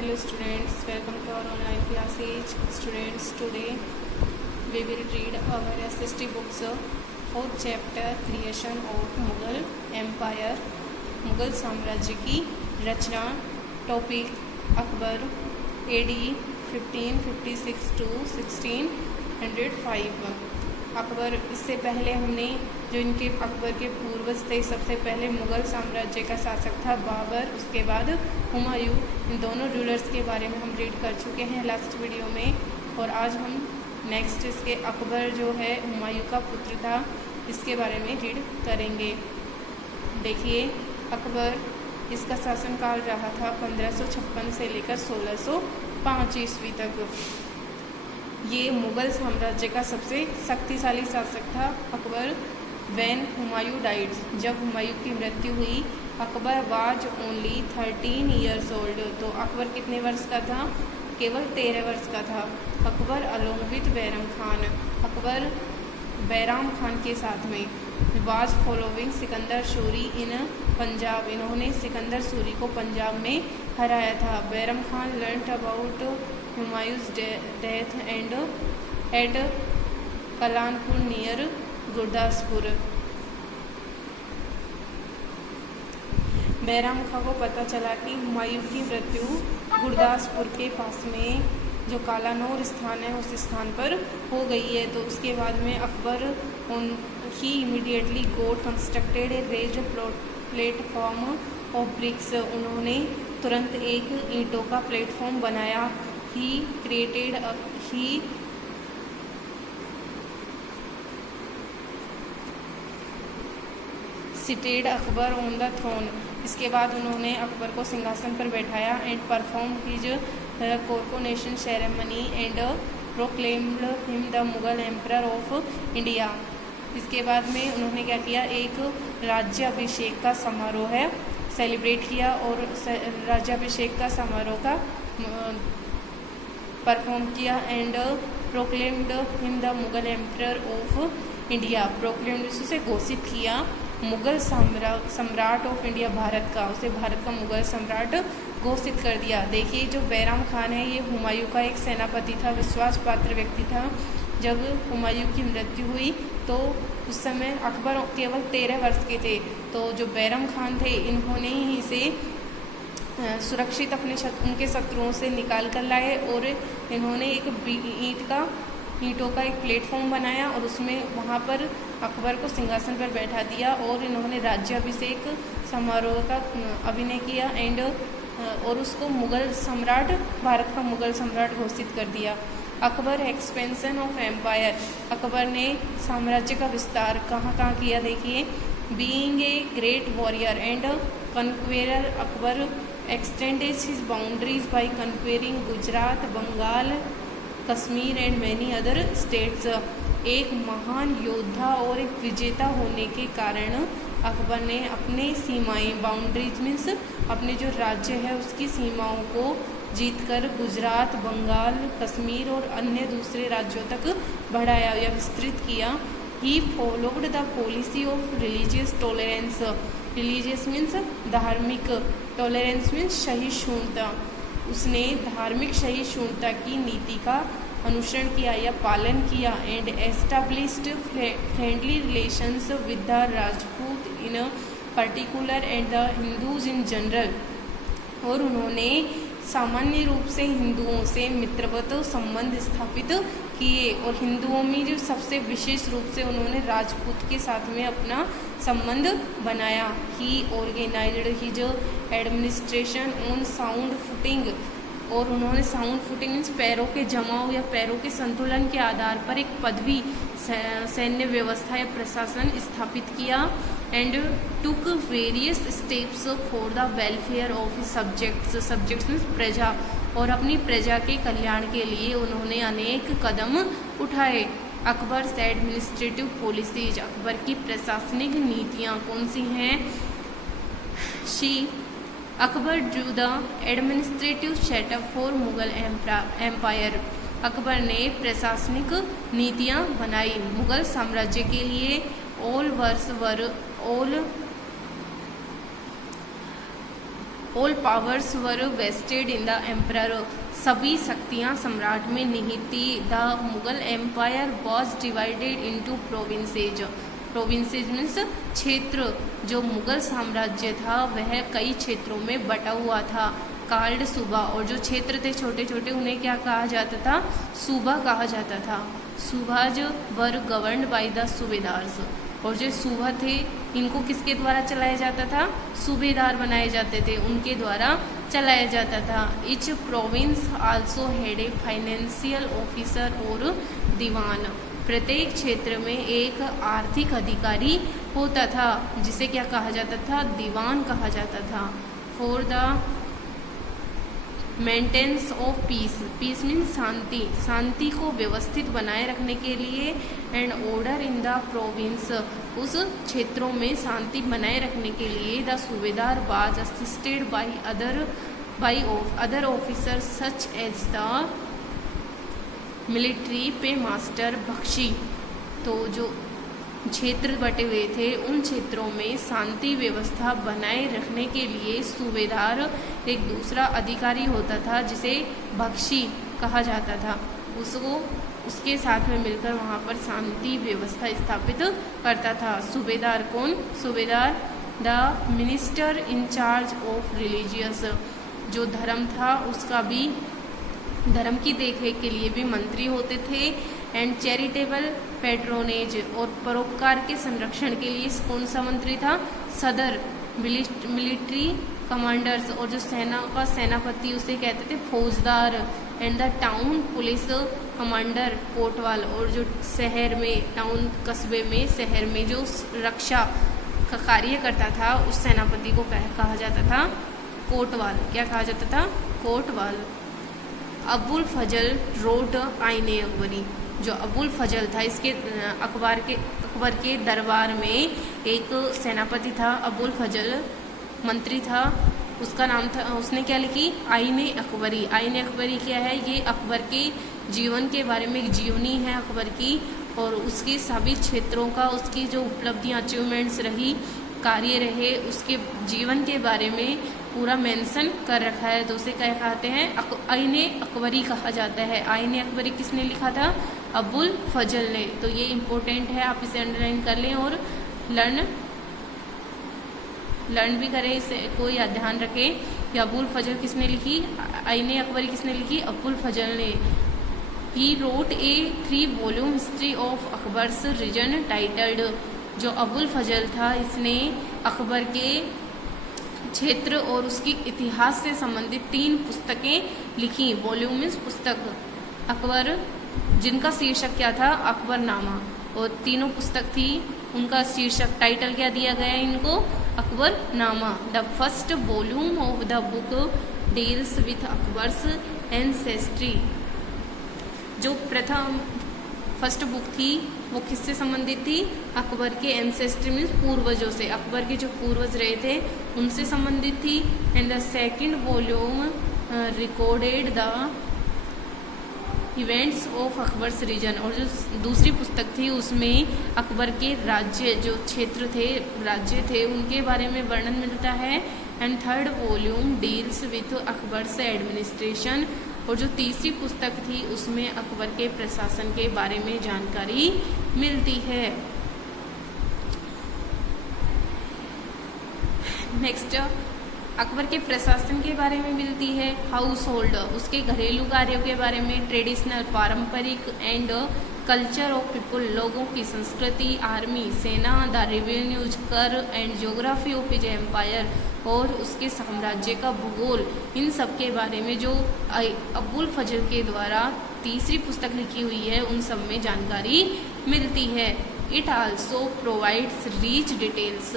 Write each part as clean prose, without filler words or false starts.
Hello students, welcome to our online classes. Students, today we will read our SST books, 4th chapter, creation of Mughal Empire, Mughal साम्राज्य की रचना. Topic Akbar, AD 1556 to 1605. Akbar, इससे पहले हमने जो इनके अकबर के पूर्वज थे, सबसे पहले मुग़ल साम्राज्य का शासक था बाबर, उसके बाद हुमायूं. इन दोनों रूलर्स के बारे में हम रीड कर चुके हैं लास्ट वीडियो में. और आज हम नेक्स्ट इसके अकबर जो है हुमायूं का पुत्र था, इसके बारे में रीड करेंगे. देखिए, अकबर, इसका शासनकाल रहा था 1556 से लेकर 1605 ईस्वी तक. ये मुग़ल साम्राज्य का सबसे शक्तिशाली शासक था अकबर. व्हेन हुमायूं डाइड, जब हुमायूं की मृत्यु हुई, Akbar was only 13 years old. तो अकबर कितने वर्ष का था? केवल 13 वर्ष का था. अकबर अलोंग विद बैरम खान, अकबर बैराम खान के साथ में. Was following Sikandar Suri in Punjab, इन्होंने सिकंदर सूरी को पंजाब में हराया था. Bairam Khan learned about Humayun's death and at Kalanpur near Gurdaspur. Bairam Khan को पता चला कि हुमायूं की मृत्यु गुरदासपुर के पास में जो कालानौर स्थान है, उस स्थान पर हो गई है. तो उसके बाद में अकबर ही immediately got constructed a raised platform of bricks, उन्होंने तुरंत एक ईंटों का प्लेटफॉर्म बनाया. He seated Akbar on the throne, इसके बाद उन्होंने अकबर को सिंहासन पर बैठाया. And perform his coronation ceremony and proclaimed him the Mughal emperor of India. इसके बाद में उन्होंने क्या किया? एक राज्याभिषेक का समारोह है सेलिब्रेट किया और राज्याभिषेक का समारोह का परफॉर्म किया. And proclaimed him the Mughal emperor of India, proclaimed उसे घोषित किया मुगल सम्राट ऑफ इंडिया, भारत का, उसे भारत का मुगल सम्राट घोषित कर दिया. देखिए, जो बैराम खान है, ये हुमायूं का एक सेनापति था, विश्वास पात्र व्यक्ति था. जब हुमायूं की मृत्यु हुई तो उस समय अकबर केवल 13 वर्ष के थे. तो जो बैराम खान थे, इन्होंने ही इसे सुरक्षित अपने उनके शत्रुओं से निकाल कर लाए और इन्होंने एक ईंटों का एक प्लेटफॉर्म बनाया और उसमें वहाँ पर अकबर को सिंहासन पर बैठा दिया और इन्होंने राज्याभिषेक समारोह का अभिनय किया. एंड और उसको मुगल सम्राट, भारत का मुगल सम्राट घोषित कर दिया. Akbar expansion of empire, Akbar ने साम्राज्य का विस्तार कहाँ कहाँ किया? देखिए, being a great warrior and conqueror, Akbar extended his boundaries by conquering Gujarat, Bengal, Kashmir and many other states. एक महान योद्धा और एक विजेता होने के कारण अकबर ने अपने सीमाएं, बाउंड्रीज मीन्स अपने जो राज्य है उसकी सीमाओं को जीतकर गुजरात, बंगाल, कश्मीर और अन्य दूसरे राज्यों तक बढ़ाया या विस्तृत किया. He followed the policy of religious tolerance, religious means धार्मिक, टॉलरेंस मीन्स सहिष्णुता, उसने धार्मिक सहिष्णुता की नीति का अनुसरण किया या पालन किया. And established friendly relations with the Rajput in particular and the Hindus in general, और उन्होंने सामान्य रूप से हिंदुओं से मित्रवत संबंध स्थापित किए और हिंदुओं में जो सबसे विशेष रूप से उन्होंने राजपूत के साथ में अपना संबंध बनाया. He organised his administration on sound footing, और उन्होंने साउंड फुटिंग मीन्स पैरों के जमाव या पैरों के संतुलन के आधार पर एक पदवी सैन्य व्यवस्था या प्रशासन स्थापित किया. And took various steps for the welfare of subjects, subjects means प्रजा, और अपनी प्रजा के कल्याण के लिए उन्होंने अनेक कदम उठाए. अकबर से एडमिनिस्ट्रेटिव पॉलिसीज, अकबर की प्रशासनिक नीतियाँ कौन सी हैं? Akbar drew the administrative setup for Mughal empire, Akbar ने प्रशासनिक नीतियाँ बनाई मुगल साम्राज्य के लिए. All powers were vested in the emperor, सभी शक्तियाँ सम्राट में निहित थी। The Mughal empire was divided into provinces, provinces means क्षेत्र, जो मुगल साम्राज्य था वह कई क्षेत्रों में बटा हुआ था। कार्ड सूबा, और जो क्षेत्र थे छोटे छोटे उन्हें क्या कहा जाता था, सूबा कहा जाता था। सूबाज वर गवर्नड बाय द सूबेदार्स, और जो सूबा थे इनको किसके द्वारा चलाया जाता था, सूबेदार बनाए जाते थे, उनके द्वारा चलाया जाता था। Etch province also head a financial officer और दीवान, प्रत्येक क्षेत्र में एक आर्थिक अधिकारी होता था जिसे क्या कहा जाता था, दीवान कहा जाता था। For the maintenance of peace, peace means शांति, शांति को व्यवस्थित बनाए रखने के लिए, and order in the province, उस क्षेत्रों में शांति बनाए रखने के लिए, the subedar was assisted by other officer such as the military paymaster Bakhshi. तो जो क्षेत्र बटे हुए थे उन क्षेत्रों में शांति व्यवस्था बनाए रखने के लिए सूबेदार एक दूसरा अधिकारी होता था जिसे बख्शी कहा जाता था, उसके साथ में मिलकर वहाँ पर शांति व्यवस्था स्थापित करता था। सूबेदार कौन, सूबेदार the minister in charge of religious, जो धर्म था उसका भी, धर्म की देखरेख के लिए भी मंत्री होते थे। एंड चैरिटेबल पैट्रोनेज, और परोपकार के संरक्षण के लिए कौन सा मंत्री था, सदर। मिलिट्री कमांडर्स, और जो सेना का सेनापति उसे कहते थे फौजदार। And the town police commander Kotwal, और जो शहर में, टाउन कस्बे में, शहर में जो रक्षा का कार्य करता था उस सेनापति को कहा जाता था कोटवाल। क्या कहा जाता था, कोटवाल। अबुल फजल रोड आईने अकबरी, जो अबुल फजल था इसके अकबर के दरबार में एक सेनापति था, अबुल फजल मंत्री था, उसका नाम था, उसने क्या लिखी, आईने अकबरी। आईने अकबरी क्या है, ये अकबर के जीवन के बारे में एक जीवनी है अकबर की, और उसके सभी क्षेत्रों का, उसकी जो उपलब्धियाँ, अचीवमेंट्स रही, कार्य रहे, उसके जीवन के बारे में पूरा मेंशन कर रखा है। तो उसे क्या कहते हैं, आईने अकबरी कहा जाता है। आईने अकबरी किसने लिखा था, अबुल फजल ने। तो ये इम्पोर्टेंट है, आप इसे अंडरलाइन कर लें और लर्न भी करें, इसे कोई ध्यान रखें कि अबुल फजल किसने लिखी, आईने अकबरी किसने लिखी, अबुल फजल ने। He wrote a 3 volume history of Akbar's reign titled, जो अबुल फजल था इसने अकबर के क्षेत्र और उसकी इतिहास से संबंधित 3 पुस्तकें लिखी। वॉल्यूम मीन्स पुस्तक। अकबर, जिनका शीर्षक क्या था, अकबरनामा, और तीनों पुस्तक थी, उनका शीर्षक, टाइटल क्या दिया गया इनको, Akbarnama. The first volume of the book deals with Akbar's ancestry, जो प्रथम फर्स्ट बुक थी वो किससे संबंधित थी, अकबर के एंसेस्ट्री मीन्स पूर्वजों से, अकबर के जो पूर्वज रहे थे उनसे संबंधित थी। And the second volume recorded the events of Akbar's reign, और जो दूसरी पुस्तक थी उसमें अकबर के राज्य, जो क्षेत्र थे, राज्य थे, उनके बारे में वर्णन मिलता है। And third volume deals with Akbar's administration, और जो तीसरी पुस्तक थी उसमें अकबर के प्रशासन के बारे में जानकारी मिलती है। नेक्स्ट, अकबर के प्रशासन के बारे में मिलती है। हाउस होल्ड, उसके घरेलू कार्यों के बारे में। ट्रेडिशनल, पारंपरिक। एंड कल्चर ऑफ पीपल, लोगों की संस्कृति। आर्मी, सेना। द रेवेन्यूज, कर। And geography of his empire, और उसके साम्राज्य का भूगोल। इन सब के बारे में जो अबुल फजल के द्वारा तीसरी पुस्तक लिखी हुई है उन सब में जानकारी मिलती है। It also provides reach details,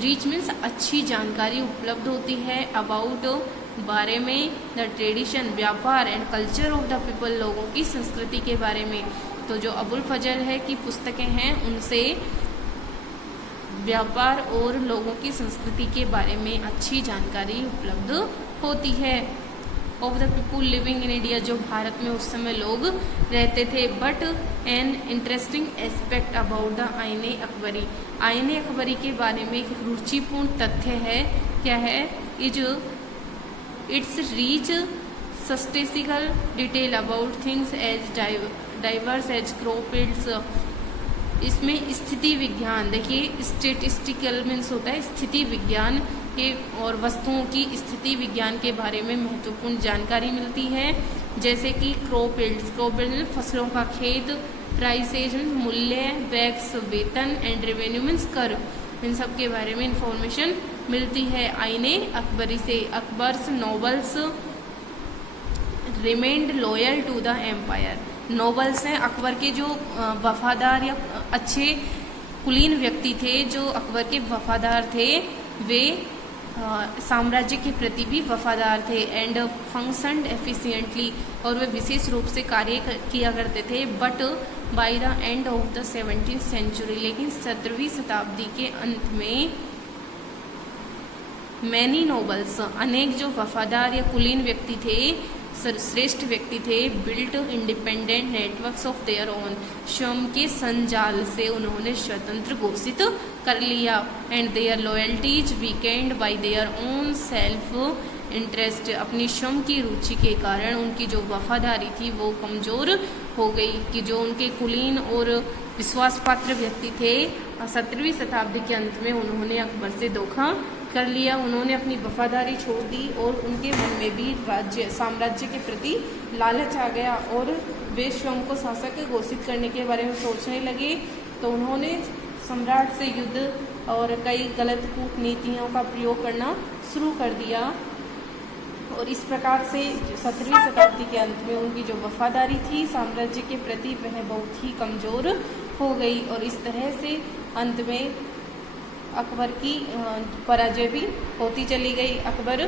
reach means अच्छी जानकारी उपलब्ध होती है, अबाउट, बारे में, द ट्रेडिशन, व्यापार, and culture of the people, लोगों की संस्कृति के बारे में। तो जो अबुल फजल है की पुस्तकें हैं उनसे व्यापार और लोगों की संस्कृति के बारे में अच्छी जानकारी उपलब्ध होती है। Of the people living in India, जो भारत में उस समय लोग रहते थे। But an interesting aspect about the आईने अकबरी, आईने अकबरी के बारे में एक रुचिपूर्ण तथ्य है, क्या है, is it's reach statistical detail about things as diverse as crowfields। इसमें स्थिति विज्ञान, देखिए स्टेटिस्टिकल मीन्स होता है स्थिति विज्ञान के और वस्तुओं की स्थिति विज्ञान के बारे में महत्वपूर्ण जानकारी मिलती है, जैसे कि क्रोफील्ड फसलों का खेत, प्राइसेज मूल्य, वैक्स वेतन, एंड रेवेन्यू मीन्स कर, इन सब के बारे में इंफॉर्मेशन मिलती है। आईने अकबरी से Akbar's nobles remained loyal to the empire. Nobles हैं अकबर के जो वफादार या अच्छे कुलीन व्यक्ति थे, जो अकबर के वफादार थे, वे साम्राज्य के प्रति भी वफादार थे। एंड फंक्शनड एफिशिएंटली, और वे विशेष रूप से कार्य किया करते थे। But by the end of the 17th century, लेकिन 17वीं शताब्दी के अंत में मैनी नोबल्स, अनेक जो वफादार या कुलीन व्यक्ति थे, श्रेष्ठ व्यक्ति थे, built independent networks of their own, स्वयं के संजाल से उन्होंने स्वतंत्र घोषित कर लिया। And their loyalties weakened by their own self interest, अपनी स्वयं की रुचि के कारण उनकी जो वफादारी थी वो कमज़ोर हो गई, कि जो उनके कुलीन और विश्वास पात्र व्यक्ति थे 17वीं शताब्दी के अंत में उन्होंने अकबर से धोखा कर लिया। उन्होंने अपनी वफादारी छोड़ दी और उनके मन में भी साम्राज्य के प्रति लालच आ गया और वे स्वयं को शासक घोषित करने के बारे में सोचने लगे। तो उन्होंने सम्राट से युद्ध और कई गलत कूटनीतियों का प्रयोग करना शुरू कर दिया और इस प्रकार से 17वीं शताब्दी के अंत में उनकी जो वफादारी थी साम्राज्य के प्रति वह बहुत ही कमज़ोर हो गई और इस तरह से अंत में अकबर की पराजय भी होती चली गई। अकबर